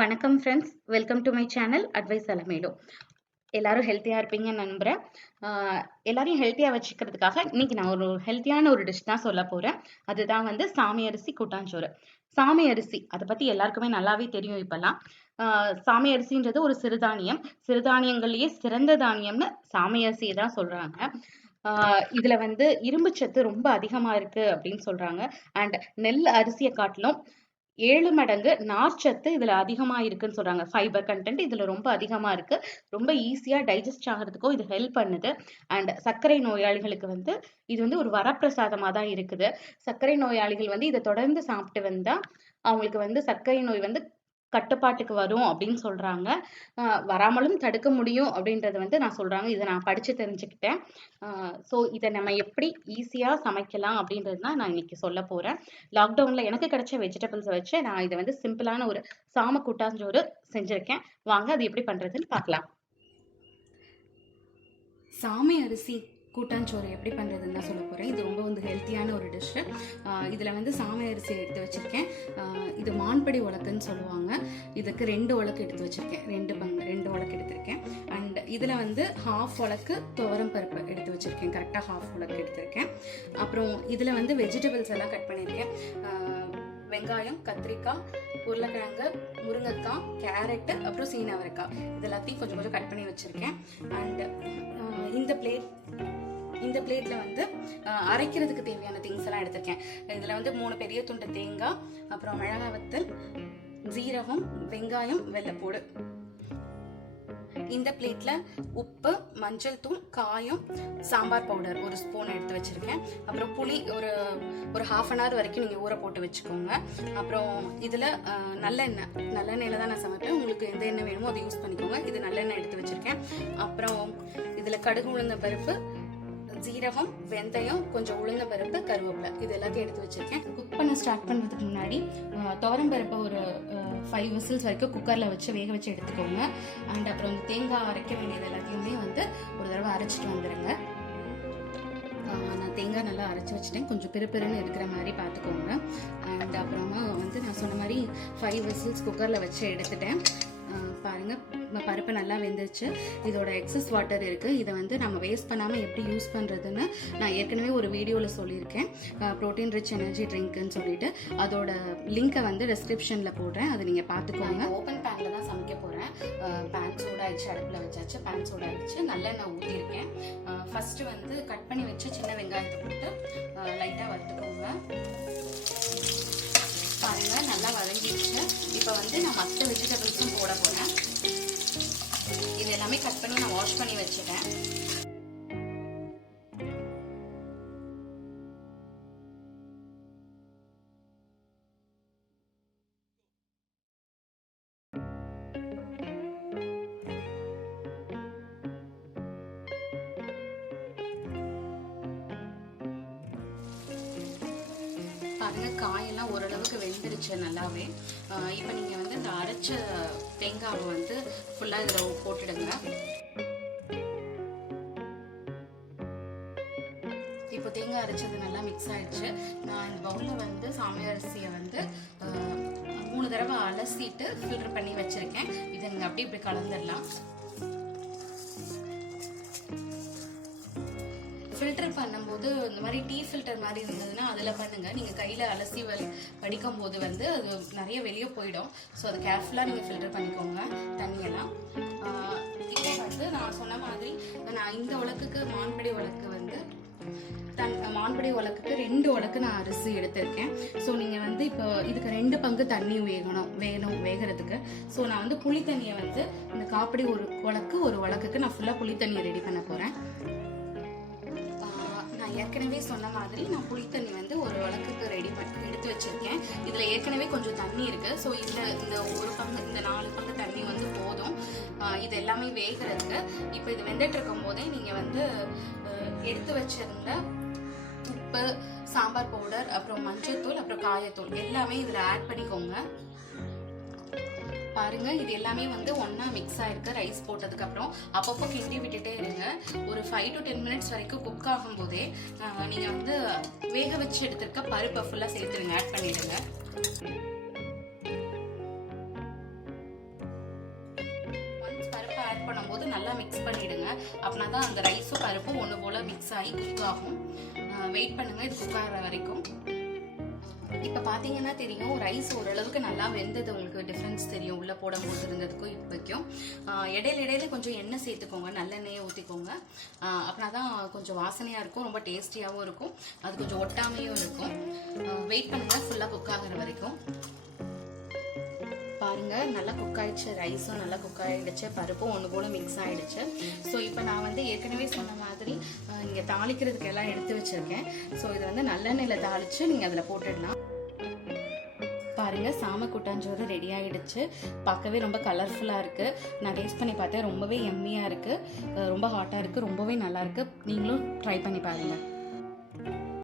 வணக்கம் friends, welcome to my channel advice Alamelu. எல்லாரும் ஹெல்த்தியாக இருப்பீங்கன்னு நம்புகிறேன். எல்லாரையும் ஹெல்த்தியாக வச்சுக்கிறதுக்காக இன்னைக்கு நான் ஒரு ஹெல்த்தியான ஒரு டிஷ் தான் சொல்ல போகிறேன். அதுதான் வந்து சாமை அரிசி கூட்டாஞ்சோறு. சாமை அரிசி அதை பற்றி எல்லாருக்குமே நல்லாவே தெரியும். இப்போல்லாம் சாமை அரிசின்றது ஒரு சிறுதானியம். சிறுதானியங்கள்லேயே சிறந்த தானியம்னு சாமை அரிசியை தான் சொல்கிறாங்க. இதுல வந்து இரும்பு சத்து ரொம்ப அதிகமா இருக்கு அப்படின்னு சொல்றாங்க. அண்ட் நெல் அரிசியை காட்டிலும் 7 மடங்கு நார்ச்சத்து இதுல அதிகமா இருக்குன்னு சொல்றாங்க. ஃபைபர் கண்டென்ட் இதுல ரொம்ப அதிகமா இருக்கு. ரொம்ப ஈஸியா டைஜஸ்ட் ஆகிறதுக்கும் இது ஹெல்ப் பண்ணுது. அண்ட் சர்க்கரை நோயாளிகளுக்கு வந்து இது வந்து ஒரு வரப்பிரசாதமா தான் இருக்குது. சர்க்கரை நோயாளிகள் வந்து இதை தொடர்ந்து சாப்பிட்டு வந்தா அவங்களுக்கு வந்து சர்க்கரை நோய் வந்து கட்டுப்பாட்டுக்கு வரும் அப்படின்னு சொல்றாங்க. வராமலும் தடுக்க முடியும் அப்படின்றத வந்து நான் சொல்றாங்க. இதை நான் படிச்சு தெரிஞ்சுக்கிட்டேன். ஸோ இதை நம்ம எப்படி ஈஸியா சமைக்கலாம் அப்படின்றது தான் நான் இன்னைக்கு சொல்ல போறேன். லாக்டவுன்ல எனக்கு கிடைச்ச வெஜிடபிள்ஸை வச்சு நான் இதை வந்து சிம்பிளான ஒரு சாமை கூட்டாஞ்சோறு செஞ்சிருக்கேன். வாங்க அது எப்படி பண்றதுன்னு பார்க்கலாம். சாமை அரிசி கூட்டாஞ்சோறு எப்படி பண்ணுறதுன்னு தான் சொல்ல போகிறேன். இது ரொம்ப வந்து ஹெல்த்தியான ஒரு டிஷ்ஷு. இதில் வந்து சாமை அரிசி எடுத்து வச்சுருக்கேன். இது மான்படி உலக்குன்னு சொல்லுவாங்க. இதுக்கு 2 உலக்கு எடுத்து வச்சுருக்கேன். 2 உலக்கு எடுத்திருக்கேன். அண்ட் இதில் வந்து 1/2 உலக்கு துவரம் பருப்பு எடுத்து வச்சுருக்கேன். கரெக்டாக 1/2 உலக்கு எடுத்திருக்கேன். அப்புறம் இதில் வந்து வெஜிடபிள்ஸ் எல்லாம் கட் பண்ணியிருக்கேன். வெங்காயம், கத்திரிக்காய், உருளைக்கிழங்கு, முருங்கைக்காய், கேரட்டு, அப்புறம் சீனவரைக்காய் இது எல்லாத்தையும் கொஞ்சம் கொஞ்சம் கட் பண்ணி வச்சுருக்கேன். அண்ட் இந்த பிளேட்ல வந்து அரைக்கிறதுக்கு தேவையான திங்ஸ் எல்லாம் எடுத்திருக்கேன். இதுல வந்து 3 பெரிய துண்டு தேங்காய், அப்புறம் மிளகாய் வத்தல், ஜீரகம், வெங்காயம், வெள்ளைப்பூடு. இந்த பிளேட்ல உப்பு, மஞ்சள் தூள், காயம், சாம்பார் பவுடர் 1 ஸ்பூன் எடுத்து வச்சிருக்கேன். அப்புறம் புளி ஒரு 1/2 அன் ஹவர் வரைக்கும் நீங்க ஊற போட்டு வச்சுக்கோங்க. அப்புறம் இதுல நல்லெண்ணெயில தான் நான் சமைப்பேன். உங்களுக்கு எந்த எண்ணெய் வேணுமோ அதை யூஸ் பண்ணிக்கோங்க. இது நல்லெண்ணெய் எடுத்து வச்சிருக்கேன். அப்புறம் இதுல கடுகு, உளுந்த பருப்பு, ஜீரகம், வெந்தயம், கொஞ்சம் உளுந்த பருப்பு, கருவேப்பிலை இது எல்லாத்தையும் எடுத்து வச்சிருக்கேன். குக் பண்ண ஸ்டார்ட் பண்றதுக்கு முன்னாடி துவரம் பருப்பை ஒரு 5 விசில்ஸ் வரைக்கும் குக்கர்ல வச்சு வேக வச்சு எடுத்துக்கோங்க. அண்ட் அப்புறம் இந்த தேங்காய் அரைக்க வேண்டியது எல்லாத்தையுமே வந்து ஒரு தடவை அரைச்சிட்டு வந்துடுங்க. நான் தேங்காய் நல்லா அரைச்சி வச்சுட்டேன். கொஞ்சம் பெருன்னு இருக்கிற மாதிரி பார்த்துக்கோங்க. அண்ட் அப்புறமா வந்து நான் சொன்ன மாதிரி 5 விசில்ஸ் குக்கர்ல வச்சு எடுத்துட்டேன். பாருங்க, பருப்பு நல்லா வெந்துருச்சு. இதோட எக்ஸஸ் வாட்டர் இருக்கு. இதை வந்து நம்ம வேஸ்ட் பண்ணாம எப்படி யூஸ் பண்றதுன்னு நான் ஏற்கனவே ஒரு வீடியோல சொல்லியிருக்கேன். புரோட்டீன் ரிச் எனர்ஜி ட்ரிங்க்னு சொல்லிட்டு அதோட லிங்கை வந்து டிஸ்கிரிப்ஷன்ல போடுறேன். அதை நீங்க பார்த்துக்கோங்க. ஓப்பன் பேன்ல தான் சமைக்க போறேன். பேன் சூடாயிடுச்சு, அடுப்புல வச்சாச்சு. பேன் சூடாயிடுச்சு, நல்லெண்ணெய் ஊற்றிருக்கேன். ஃபர்ஸ்ட் வந்து கட் பண்ணி வச்சு சின்ன வெங்காயத்தை போட்டு லைட்டா வறுத்துக்கோங்க. பாருங்க, நல்லா வதங்கிடுச்சு. இப்போ வந்து நான் மற்ற வெஜிடபிள்ஸும் போட போறேன். இது எல்லாமே கட் பண்ணி நான் வாஷ் பண்ணி வச்சுட்டேன். பாருங்க, காயெல்லாம் ஓரளவுக்கு வெந்துருச்சு நல்லாவே. இப்போ நீங்கள் வந்து இந்த அரைச்ச தேங்காவை வந்து ஃபுல்லாக இதில் போட்டுடுங்க. இப்போ தேங்காய் அரைச்சது நல்லா மிக்ஸ் ஆயிடுச்சு. நான் இந்த பவுலில் வந்து சாமை அரிசியை வந்து 3 தடவை அலசிட்டு ஃபில்டர் பண்ணி வச்சுருக்கேன். இதை நீங்கள் அப்படி இப்படி கலந்துடலாம். ஃபில்டர் பண்ணும்போது இந்த மாதிரி டீ ஃபில்டர் மாதிரி இருந்ததுன்னா அதில் பண்ணுங்கள். நீங்கள் கையில் அலசி வடிக்கும் போது வந்து அது நிறைய வெளியே போயிடும். ஸோ அதை கேர்ஃபுல்லாக நீங்கள் ஃபில்டர் பண்ணிக்கோங்க தண்ணியெல்லாம். இப்போ வந்து நான் சொன்ன மாதிரி நான் இந்த உலக்குக்கு மான்படி உலக்கு வந்து மான்படி உலக்குக்கு 2 உலக்கு நான் அரிசி எடுத்திருக்கேன். ஸோ நீங்கள் வந்து இப்போ இதுக்கு 2 பங்கு தண்ணி வேணும் வேகிறதுக்கு. ஸோ நான் வந்து புளி தண்ணியை வந்து இந்த காப்படி ஒரு உலக்குக்கு நான் ஃபுல்லாக புளி தண்ணியை ரெடி பண்ண போகிறேன். ஏற்கனவே சொன்ன மாதிரி நான் புளி தண்ணி வந்து ஒரு உலக்குக்கு ரெடி பண்ணி எடுத்து வச்சிருக்கேன். இதுல ஏற்கனவே கொஞ்சம் தண்ணி இருக்கு. ஸோ இந்த 4 பங்கு தண்ணி வந்து போதும் இது எல்லாமே வேகிறதுக்கு. இப்போ இது வெந்துட்டு இருக்கும் போதே நீங்க வந்து எடுத்து வச்சிருந்த உப்பு, சாம்பார் பவுடர், அப்புறம் மஞ்சள் தூள், அப்புறம் காயத்தூள் எல்லாமே இதுல ஆட் பண்ணிக்கோங்க. பாருங்க, இது எல்லாமே வந்து ஒன்னா மிக்ஸ் ஆயிருக்கு. ரைஸ் போட்டதுக்கு அப்புறம் அப்பப்போ கிண்டி விட்டுட்டே இருங்க. ஒரு 5 to 10 மினிட்ஸ் வரைக்கும் குக் ஆகும் போதே நீங்க வந்து வேக வச்சு எடுத்திருக்க பருப்பை ஃபுல்லா சேர்த்துருங்க, ஆட் பண்ணிடுங்க. போது நல்லா மிக்ஸ் பண்ணிவிடுங்க. அப்படின்னா தான் அந்த ரைஸும் பருப்பும் ஒன்று போல் மிக்ஸ் ஆகி குக் ஆகும். வெயிட் பண்ணுங்கள் இது குக் ஆகிற வரைக்கும். இப்போ பார்த்தீங்கன்னா தெரியும் ரைஸ் ஓரளவுக்கு நல்லா வெந்தது, உங்களுக்கு டிஃப்ரென்ஸ் தெரியும் உள்ளே போடும்போது இருந்ததுக்கும் இப்போக்கும். இடையில கொஞ்சம் எண்ணெய் சேர்த்துக்கோங்க, நல்லெண்ணெயை ஊற்றிக்கோங்க. அப்படின்னா தான் கொஞ்சம் வாசனையாக இருக்கும், ரொம்ப டேஸ்டியாகவும் இருக்கும், அது கொஞ்சம் ஒட்டாமையும் இருக்கும். வெயிட் பண்ணுங்கள் ஃபுல்லாக குக் ஆகிற வரைக்கும். பாருங்கள் நல்லா குக் ஆகிடுச்சு, ரைஸும் நல்லா குக் ஆகிடுச்சு, பருப்பும் ஒன்று போல் மிக்ஸ் ஆகிடுச்சு. ஸோ இப்போ நான் வந்து ஏற்கனவே சொன்ன மாதிரி இங்கே தாளிக்கிறதுக்கு எல்லாம் எடுத்து வச்சுருக்கேன். ஸோ இதை வந்து நல்லெண்ணெயில் தாளித்து நீங்கள் அதில் போட்டுடலாம். பாருங்கள் சாம கூட்டாஞ்சோறு ரெடி ஆகிடுச்சு. பார்க்கவே ரொம்ப கலர்ஃபுல்லாக இருக்குது. நான் டேஸ்ட் பண்ணி பார்த்தேன், ரொம்பவே எம்மியாக இருக்குது, ரொம்ப ஹாட்டாக இருக்குது, ரொம்பவே நல்லாயிருக்கு. நீங்களும் ட்ரை பண்ணி பாருங்கள்.